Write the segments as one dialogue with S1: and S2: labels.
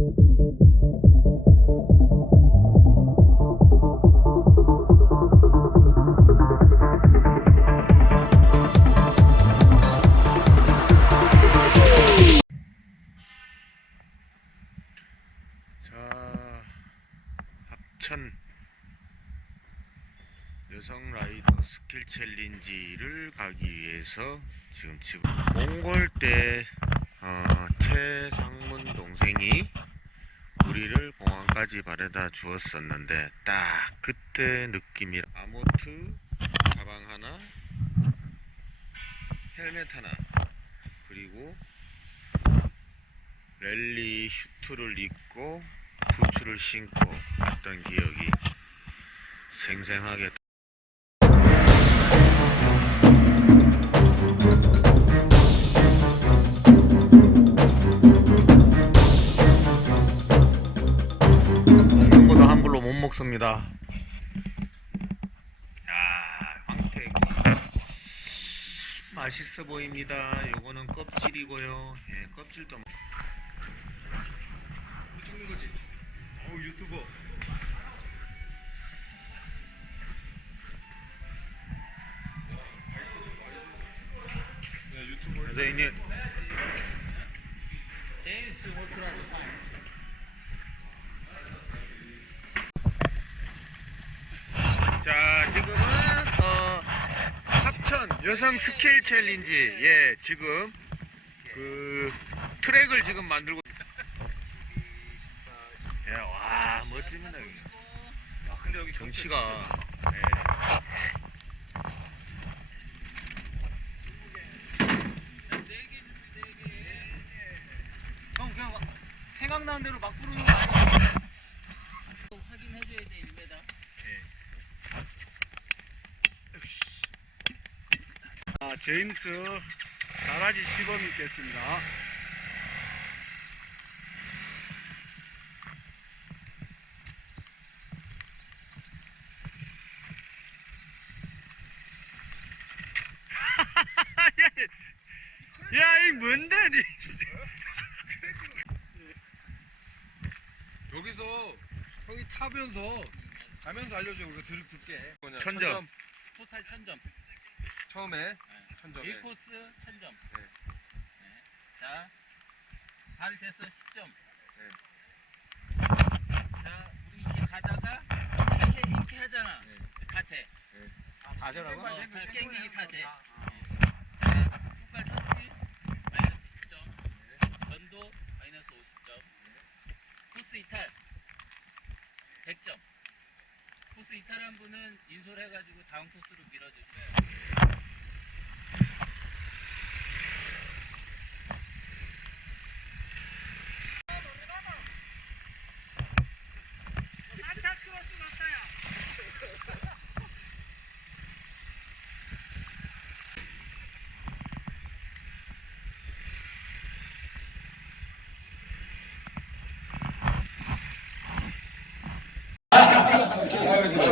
S1: 자, 합천 여성 라이더 스킬 챌린지를 가기 위해서 지금 집 몽골 때 어, 최상문 동생이 공항까지 바래다 주었었는데 딱 그때 느낌이 아모트 가방 하나 헬멧 하나 그리고 랠리 슈트를 입고 부츠를 신고 했던 기억이 생생하게 못 먹습니다. 야, 황태기 맛있어 보입니다. 요거는 껍질이고요. 예, 껍질도 먹-
S2: 찍는 거지. 어 유튜버.
S1: 선생님
S3: 제임스 워크라도 파이스.
S1: 자 지금은 어, 합천 여성 스킬 챌린지 예 지금 그 트랙을 지금 만들고 예와 멋집니다 여기
S2: 아 근데 여기
S1: 경치가 예.
S2: 생각나는 대로 막 부르는 거 아니야
S3: 돼 1m.
S2: 아 제임스 가라지 시범이 있겠습니다. 야, 이 뭔데, 니?
S4: 여기서 형이 타면서 가면서 알려줘 우리가 들, 듣게
S1: 천점.
S3: 토탈 1000점.
S4: 처음에 천점
S3: 1코스 1000점.
S4: 네.
S3: 자, 발 됐어 10점.
S4: 네.
S3: 자, 우리 이제 가다가 이렇게 이렇게 하잖아.
S4: 네.
S3: 사체.
S2: 다저라고?
S3: 어, 다 깽기기 사체. 자, 훅발 터치 마이너스 10점. 전도 마이너스 50점. 코스 이탈 100점. 코스 이탈한 분은 인솔 해가지고 다음 코스로 밀어주세요.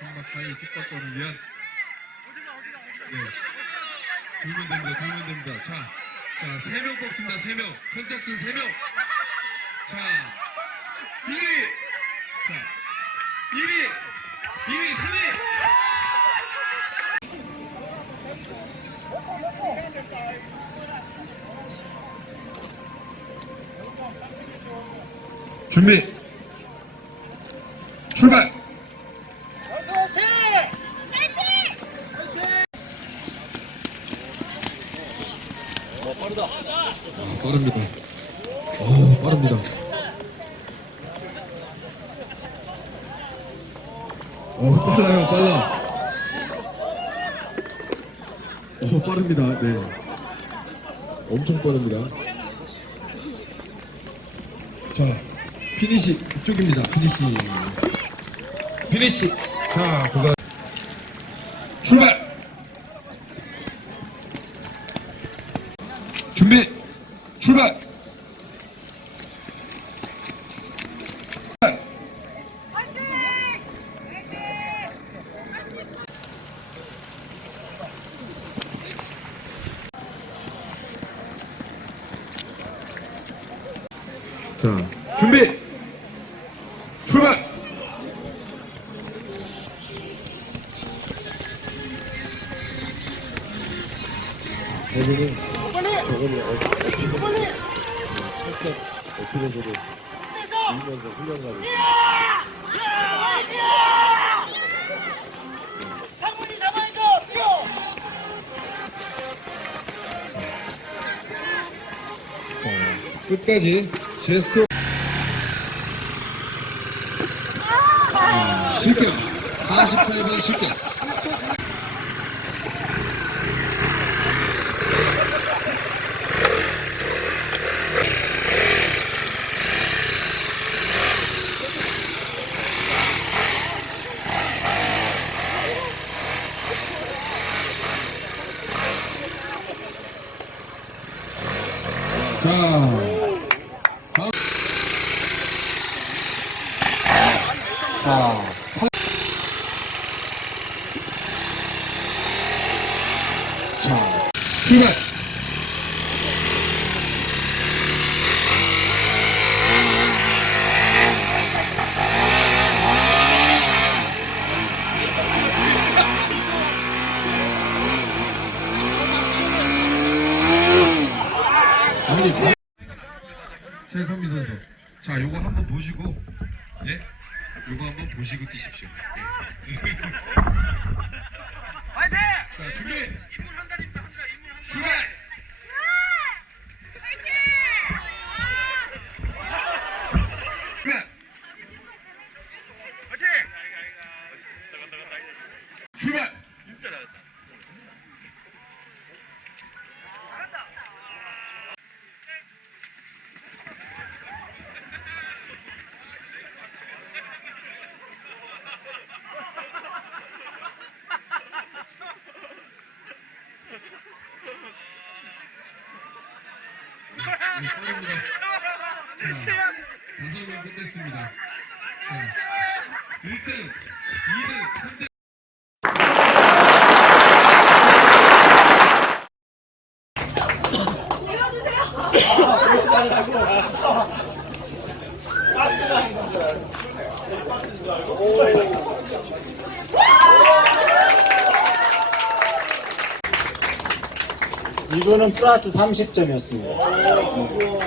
S4: 삼박 사이 속박권을 위한 네. 돌면 됩니다. 돌면 됩니다. 자, 자, 세명 뽑습니다. 세 명. 선착순 세 명. 자, 1위. 자, 1위. 2위, 3위. 준비. 출발. 빠릅니다. 어, 빠릅니다. 어, 빨라요, 빨라. 어, 빠릅니다. 네. 엄청 빠릅니다. 자, 피니시 이쪽입니다. 피니시. 피니시. 자, 고생. 출발. 준비 출발! 자 준비! 출발 끝까지 제스처. 음, 실격. 48번 실격 자, 탈- 자, 출발. 최선미 선수. 자, 요거 한번 보시고, 예? 요거 한번 보시고 뛰십시오. 예.
S2: 화이팅!
S4: 자, 준비!
S2: 인물 한 달입니다. 한 달, 인물 한 달.
S4: 출발! 빠릅니다. 자, 다섯 끝냈습니다. 자, 1등, 2등, 3등.
S5: 박스 주고 이거는 플러스 30점이었습니다.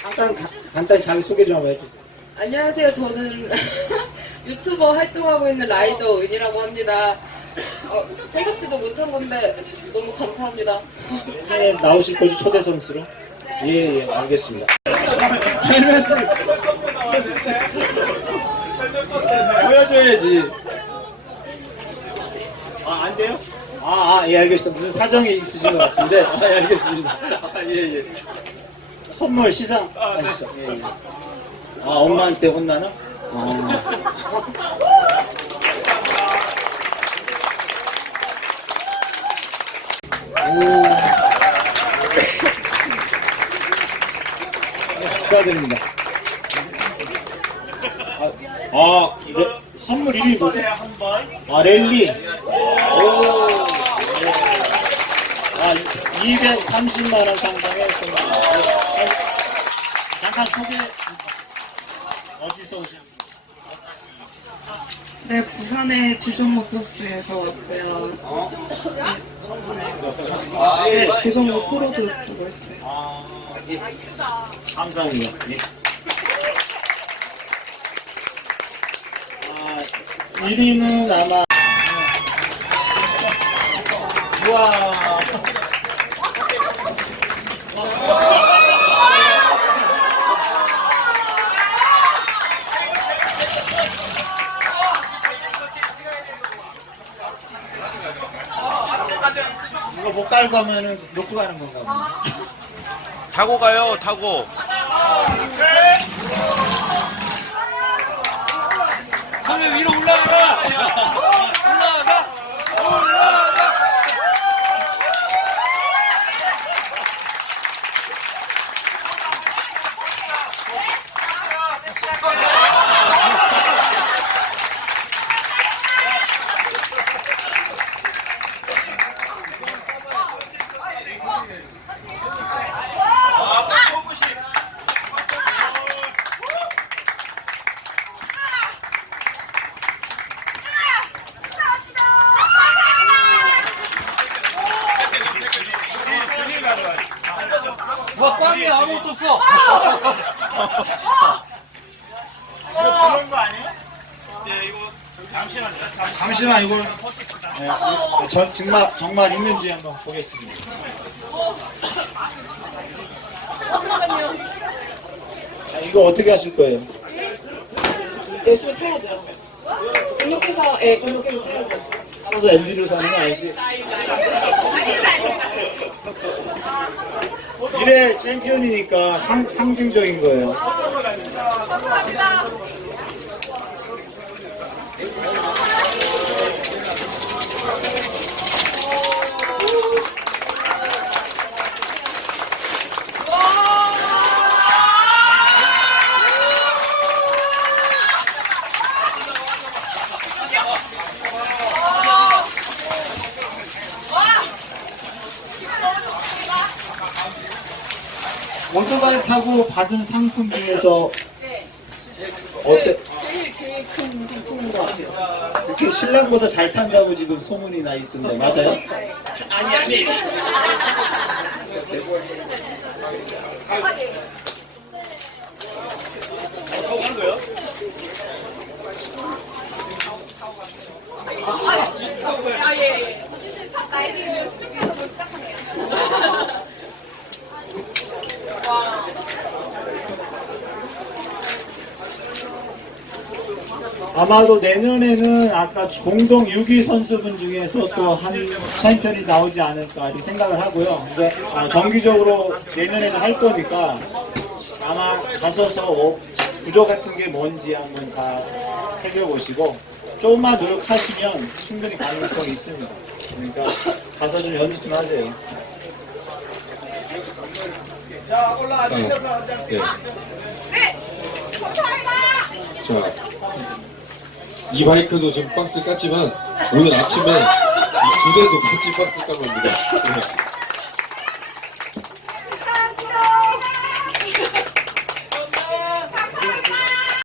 S5: 잠깐 간단히 자기 소개 좀 한번 해주세요.
S6: 안녕하세요. 저는 유튜버 활동하고 있는 라이더 은이라고 합니다. 어, 생각지도 못한 건데 너무 감사합니다.
S5: 네, 나오실 거지 초대 선수로? 예, 예, 알겠습니다. 보여줘야지. 아, 안 돼요? 아, 아, 예, 알겠습니다. 무슨 사정이 있으신 것 같은데. 아, 예, 알겠습니다. 아, 예, 예. 선물 시상 하시죠. 예, 예. 아, 엄마한테 혼나나? 어. 오. 축하드립니다. 아, 아 이거 선물 이름이 뭐죠? 아, 랠리. 오. 네. 아, 230만원 상당의 선물. 네. 잠깐 소개. 어디서 오신 분?
S7: 네, 부산의 지존모터스에서 왔고요. 네, 지금 오프로드 보고 있어요.
S5: 아, 예. 감사합니다. 예. 아, 1위는 아마 우와. 깔고 하면은 놓고 가는 건가 보네.
S1: 타고 가요 타고
S3: 손을 위로 올라가라. 올라가. 와 꽝이야 아무것도 없어.
S5: 잠시만 이걸 네, 저, 정말 정말 있는지 한번 보겠습니다. 자, 이거 어떻게 하실 거예요?
S6: 열심히 타야죠. 등록해서, 예, 등록해서 타야죠.
S5: 알아서 엔디로 사는 거 아니지? 미래 챔피언이니까 상, 상징적인 거예요. 오토바이 타고 받은 상품 중에서 어때?
S6: 제일, 제일 큰 상품인 것 같아요.
S5: 특히 신랑보다 잘 탄다고 지금 소문이 나 있던데 맞아요?
S6: 아니, 아니.
S5: 아 마도 내년에는 아까 공동 6위 선수분 중에서 또한 챔피언이 나오지 않을까 이렇게 생각을 하고요. 근데 어, 정기적으로 내년에는 할 거니까 아마 가서서 어, 구조 같은 게 뭔지 한번 다 새겨보시고 조금만 노력하시면 충분히 가능성이 있습니다. 그러니까 가서 좀 연습 좀 하세요.
S4: 자, 이 바이크도 지금 박스를 깠지만 오늘 아침에 이 두 대도 같이 박스를 깐 겁니다. 네.